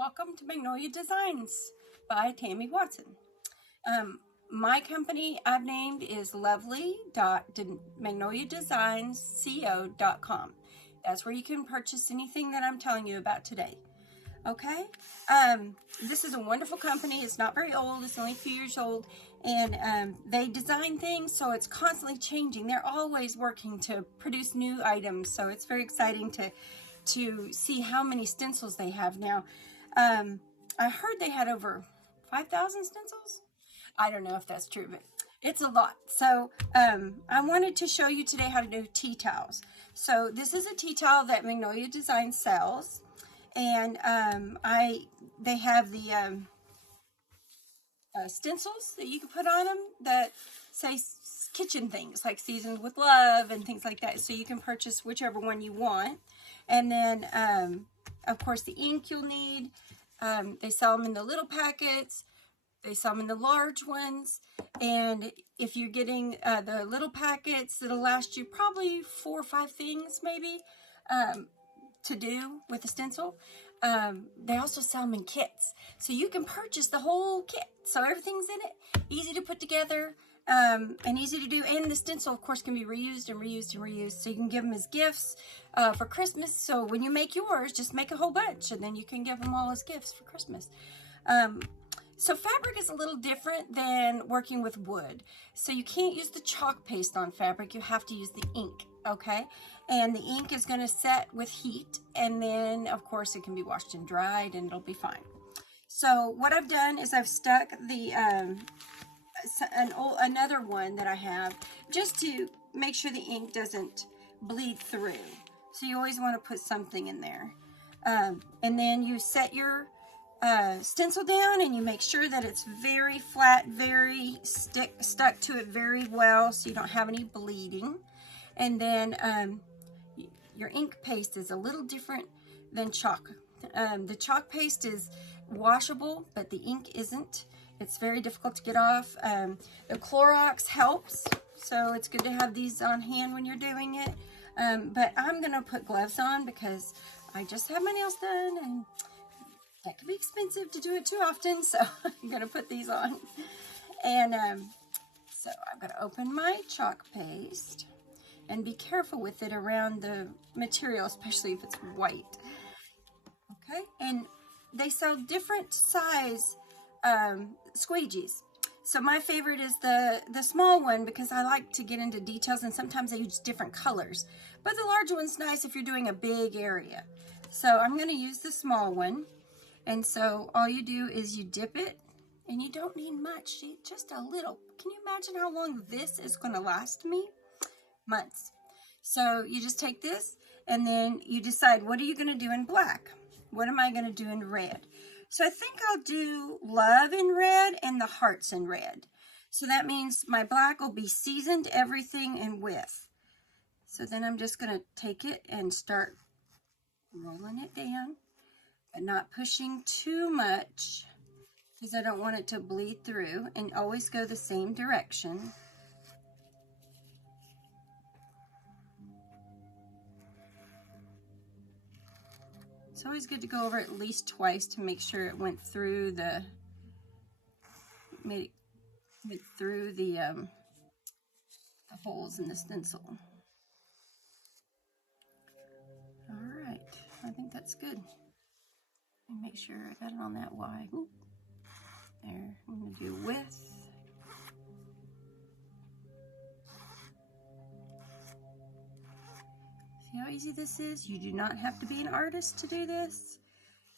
Welcome to Magnolia Designs by Tammy Watson. My company I've named is lovely.magnoliadesignsco.com. That's where you can purchase anything that I'm telling you about today. Okay, this is a wonderful company. It's not very old. It's only a few years old, and they design things, so it's constantly changing. They're always working to produce new items, so it's very exciting to see how many stencils they have now. I heard they had over 5,000 stencils. I don't know if that's true, but it's a lot. So I wanted to show you today how to do tea towels. So this is a tea towel that Magnolia Design sells, and they have the stencils that you can put on them that say kitchen things like seasoned with love and things like that. So you can purchase whichever one you want. And then, of course, the ink you'll need. They sell them in the little packets. They sell them in the large ones. And if you're getting the little packets, it'll last you probably 4 or 5 things maybe to do with the stencil. They also sell them in kits. So you can purchase the whole kit. So everything's in it. Easy to put together. And easy to do, and the stencil of course can be reused and reused and reused, so you can give them as gifts for Christmas. So when you make yours, just make a whole bunch and then you can give them all as gifts for Christmas. So fabric is a little different than working with wood, so you can't use the chalk paste on fabric. You have to use the ink, okay? And the ink is going to set with heat, and then of course it can be washed and dried and it'll be fine. So what I've done is I've stuck the another one that I have just to make sure the ink doesn't bleed through. So you always want to put something in there. And then you set your stencil down and you make sure that it's very flat, very stuck to it very well, so you don't have any bleeding. And then your ink paste is a little different than chalk. The chalk paste is washable, but the ink isn't. It's very difficult to get off. The Clorox helps, so it's good to have these on hand when you're doing it. But I'm going to put gloves on because I just had my nails done, and that could be expensive to do it too often, so I'm going to put these on. And so I'm going to open my chalk paste, and be careful with it around the material, especially if it's white. Okay, and they sell different size squeegees. So my favorite is the small one because I like to get into details, and sometimes I use different colors. But the large one's nice if you're doing a big area. So I'm going to use the small one. And so all you do is you dip it, and you don't need much, just a little. Can you imagine how long this is going to last me? Months. So you just take this, and then you decide, what are you going to do in black? What am I going to do in red? So I think I'll do love in red and the hearts in red. So that means my black will be seasoned everything and with. So then I'm just going to take it and start rolling it down, but not pushing too much because I don't want it to bleed through, and always go the same direction. It's always good to go over at least twice to make sure it went through the holes in the stencil. All right, I think that's good. Let me make sure I got it on that Y. Ooh. There, I'm going to do width. See how easy this is? You do not have to be an artist to do this.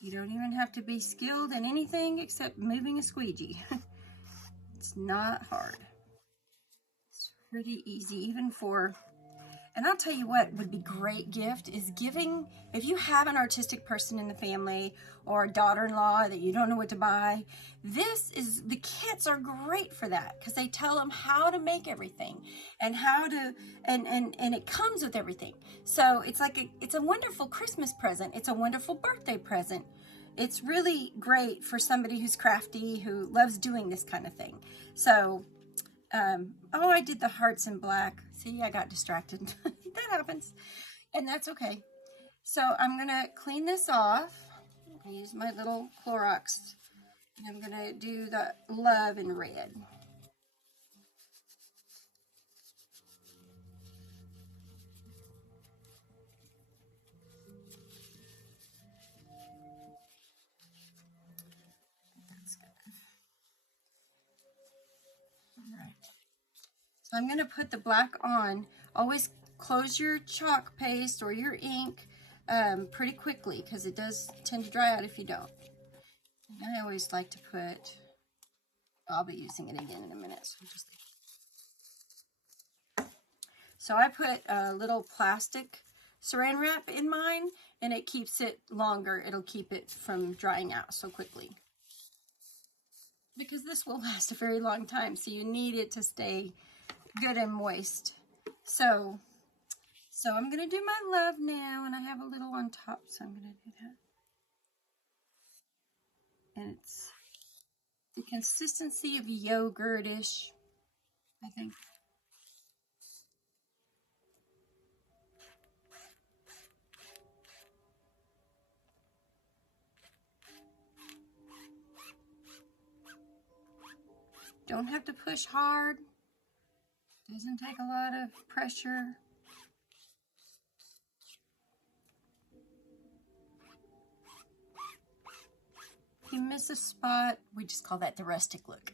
You don't even have to be skilled in anything except moving a squeegee. It's not hard. It's pretty easy, even for, and I'll tell you what would be great gift is giving, if you have an artistic person in the family or a daughter-in-law that you don't know what to buy, the kits are great for that because they tell them how to make everything and how to, and it comes with everything. So it's like it's a wonderful Christmas present. It's a wonderful birthday present. It's really great for somebody who's crafty, who loves doing this kind of thing. So, oh, I did the hearts in black. See, I got distracted. That happens, and that's okay. So I'm gonna clean this off. I use my little Clorox, and I'm going to do the love in red. That's good. All right. So I'm going to put the black on. Always close your chalk paste or your ink pretty quickly, because it does tend to dry out if you don't. And I always like to put, I'll be using it again in a minute. So I put a little plastic saran wrap in mine, and it keeps it longer. It'll keep it from drying out so quickly, because this will last a very long time, so you need it to stay good and moist. So I'm going to do my love now, and I have a little on top, so I'm going to do that. And it's the consistency of yogurt-ish, I think. Don't have to push hard. Doesn't take a lot of pressure. If you miss a spot, we just call that the rustic look.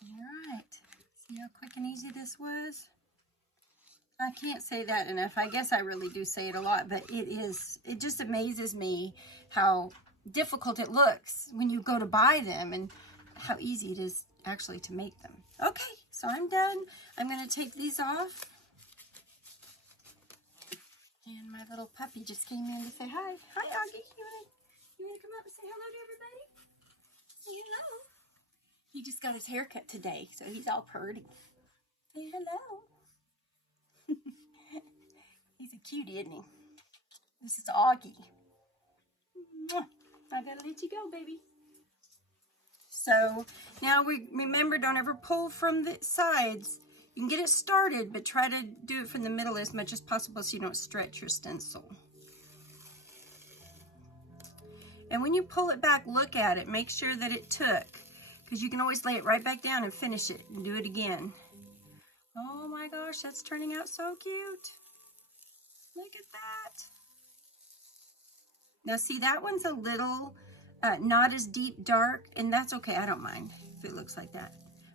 Alright, see how quick and easy this was? I can't say that enough. I guess I really do say it a lot, but it just amazes me how difficult it looks when you go to buy them and how easy it is actually to make them. Okay, so I'm done. I'm going to take these off. And my little puppy just came in to say hi. Hi, Augie. You want to come up and say hello to everybody? Say hello. He just got his hair cut today, so he's all purdy. Say hello. He's a cutie, isn't he? This is Augie. I gotta let you go, baby. So now remember, don't ever pull from the sides. You can get it started, but try to do it from the middle as much as possible so you don't stretch your stencil. And when you pull it back, look at it. Make sure that it took, because you can always lay it right back down and finish it and do it again. Oh my gosh, that's turning out so cute. Look at that. Now see, that one's a little not as deep dark, and that's okay. I don't mind if it looks like that.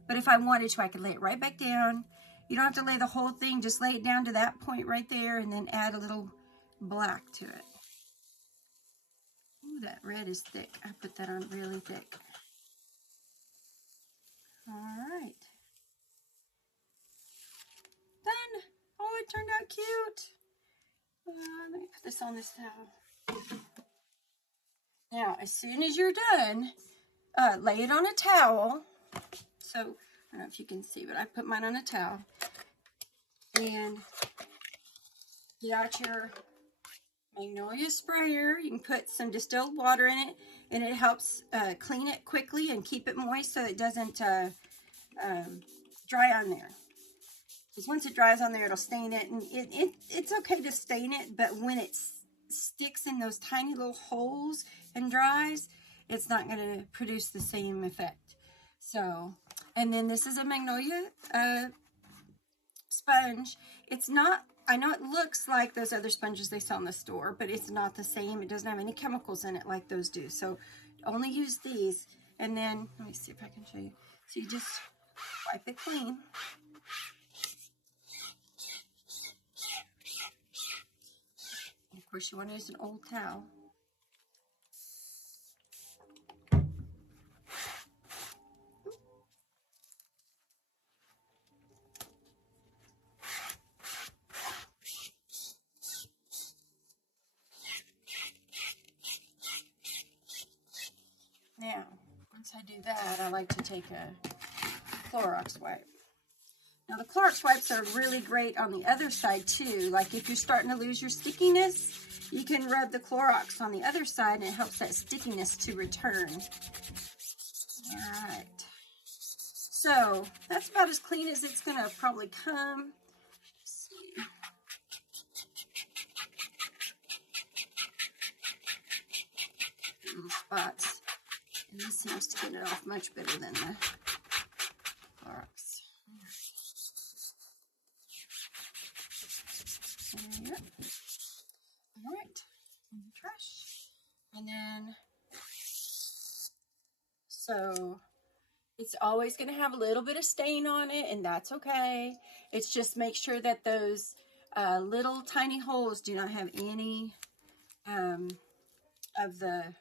But if I wanted to, I could lay it right back down. You don't have to lay the whole thing. Just lay it down to that point right there, and then add a little black to it. Ooh, that red is thick. I put that on really thick. All right. Done. Oh, it turned out cute. Let me put this on this towel. Now, as soon as you're done, lay it on a towel. So, I don't know if you can see, but I put mine on a towel. And get out your Magnolia sprayer. You can put some distilled water in it, and it helps clean it quickly and keep it moist so it doesn't dry on there. Because once it dries on there, it'll stain it, and it's okay to stain it, but when it sticks in those tiny little holes and dries, it's not going to produce the same effect. So, and then this is a Magnolia sponge. It's not, I know it looks like those other sponges they sell in the store, but it's not the same. It doesn't have any chemicals in it like those do. So only use these. And then, let me see if I can show you. So you just wipe it clean. Of course, you want to use an old towel. Now, once I do that, I like to take a Clorox wipe. Now, the Clorox wipes are really great on the other side, too. Like, if you're starting to lose your stickiness, you can rub the Clorox on the other side, and it helps that stickiness to return. All right. So, that's about as clean as it's going to probably come. spots. And this seems to get it off much better than the Clorox. There you go. All right, in the trash. And then, so it's always going to have a little bit of stain on it, and that's okay. It's just make sure that those little tiny holes do not have any of the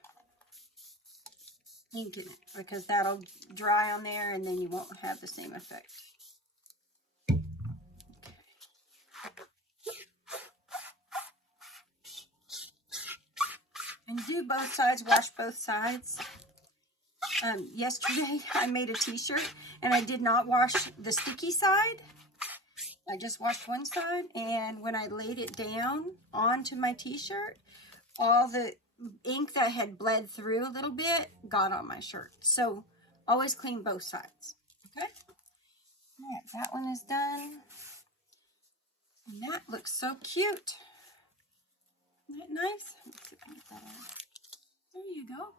ink in it, because that'll dry on there and then you won't have the same effect. And do both sides, wash both sides. Yesterday I made a t-shirt and I did not wash the sticky side. I just washed one side, and when I laid it down onto my t-shirt, all the ink that had bled through a little bit got on my shirt. So always clean both sides. Okay? All right, that one is done. And that looks so cute. Isn't that nice? Let's see if I can get that out. There you go.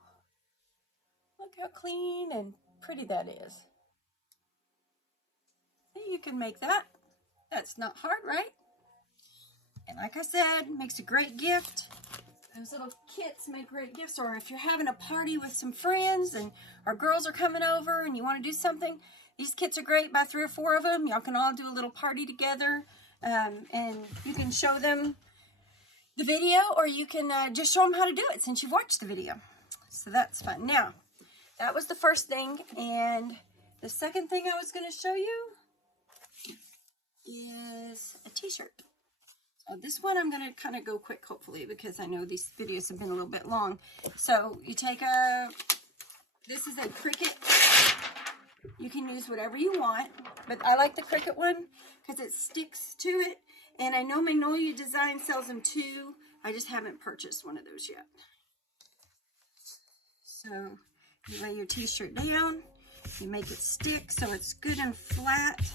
Look how clean and pretty that is. See, you can make that. That's not hard, right? And like I said, makes a great gift. Those little kits make great gifts. Or if you're having a party with some friends and our girls are coming over and you want to do something, these kits are great. Buy 3 or 4 of them. Y'all can all do a little party together. And you can show them the video, or you can just show them how to do it since you've watched the video. So that's fun. Now, that was the first thing. And the second thing I was going to show you is a t-shirt. So this one I'm going to kind of go quick, hopefully, because I know these videos have been a little bit long. So you take this is a Cricut. You can use whatever you want, but I like the Cricut one because it sticks to it. And I know Magnolia Design sells them too. I just haven't purchased one of those yet. So you lay your t-shirt down, you make it stick so it's good and flat.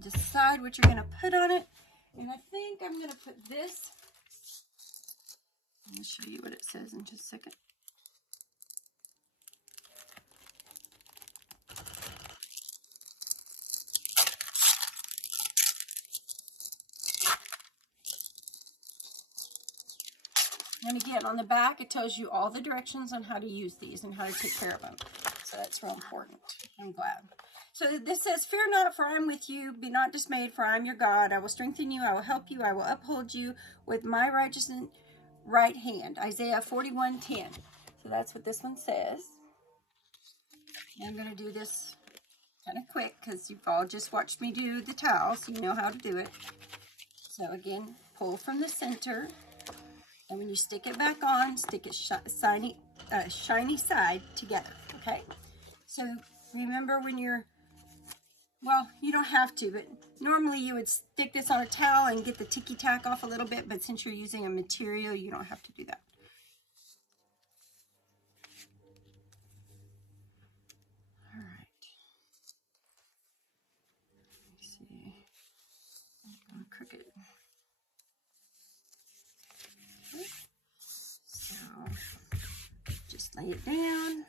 Decide what you're going to put on it. And I think I'm going to put this. I'll show you what it says in just a second. And again, on the back, it tells you all the directions on how to use these and how to take care of them. So that's real important. I'm glad. So this says, "Fear not, for I am with you. Be not dismayed, for I am your God. I will strengthen you. I will help you. I will uphold you with my righteous right hand." Isaiah 41:10. So that's what this one says. And I'm going to do this kind of quick because you've all just watched me do the towel, so you know how to do it. So again, pull from the center. And when you stick it back on, stick it shiny side together, okay? So remember when you're, well, you don't have to, but normally you would stick this on a towel and get the ticky-tack off a little bit, but since you're using a material, you don't have to do that. All right. Let's see. Crooked. So just lay it down,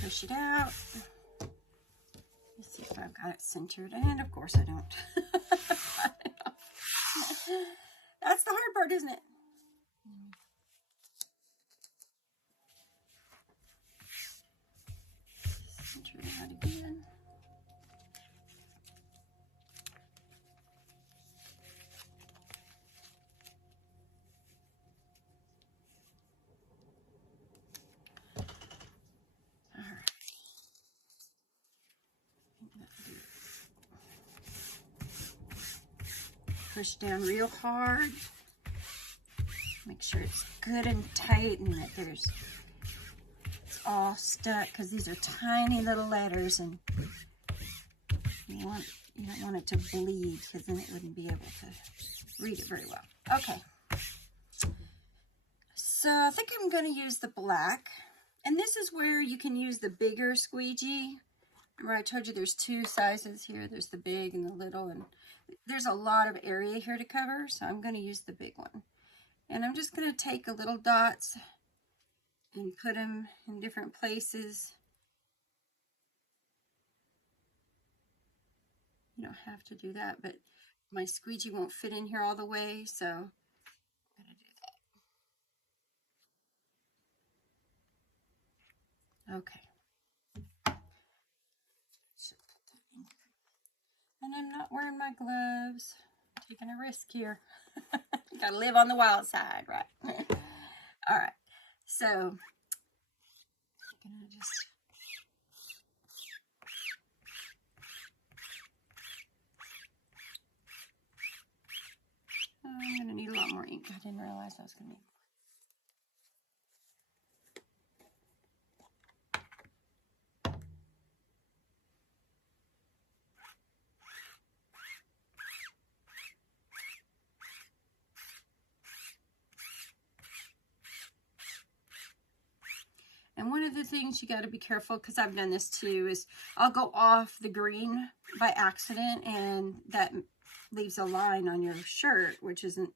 push it out. Let's see if I've got it centered, and of course I don't. That's the hard part, isn't it? Center it out again. Push down real hard. Make sure it's good and tight and that it's all stuck, because these are tiny little letters and you don't want it to bleed, because then it wouldn't be able to read it very well. Okay. So I think I'm going to use the black. And this is where you can use the bigger squeegee. Remember I told you there's 2 sizes here. There's the big and the little, and there's a lot of area here to cover, so I'm going to use the big one. And I'm just going to take a little dots and put them in different places. You don't have to do that, but my squeegee won't fit in here all the way, so I'm going to do that. Okay. And I'm not wearing my gloves. I'm taking a risk here. Gotta live on the wild side, right? All right. So, I'm gonna just I'm gonna need a lot more ink. I didn't realize I was gonna need. And one of the things you got to be careful, because I've done this too, is I'll go off the green by accident, and that leaves a line on your shirt, which isn't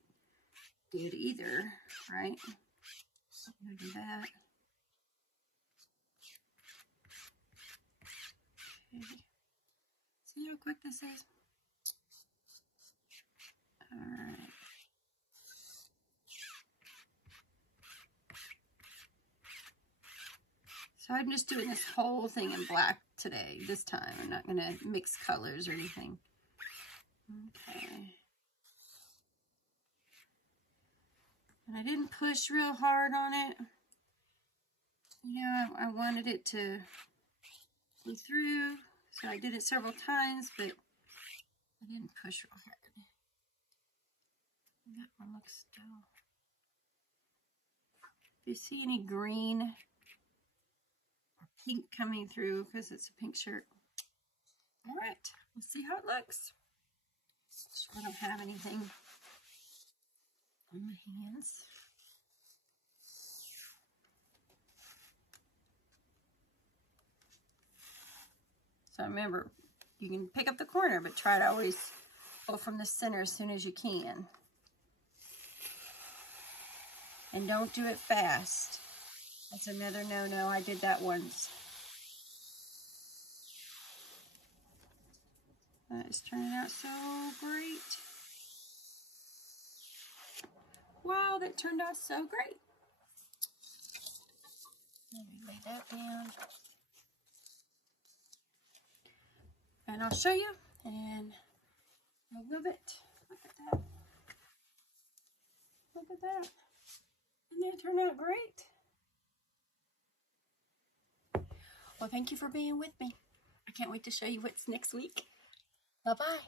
good either, right? So I'm gonna do that. Okay. See how quick this is? All right. So I'm just doing this whole thing in black today, this time. I'm not going to mix colors or anything. Okay. And I didn't push real hard on it. You know, I wanted it to go through, so I did it several times, but I didn't push real hard. That one looks dull. If you see any green or pink coming through, because it's a pink shirt. All right, let's see how it looks. I don't have anything on my hands. So remember, you can pick up the corner, but try to always go from the center as soon as you can. And don't do it fast. That's another no-no. I did that once. That is turning out so great. Wow, that turned out so great. Let me lay that down. And I'll show you in a little bit. Look at that. Look at that. And that turned out great. Well, thank you for being with me. I can't wait to show you what's next week. Bye-bye.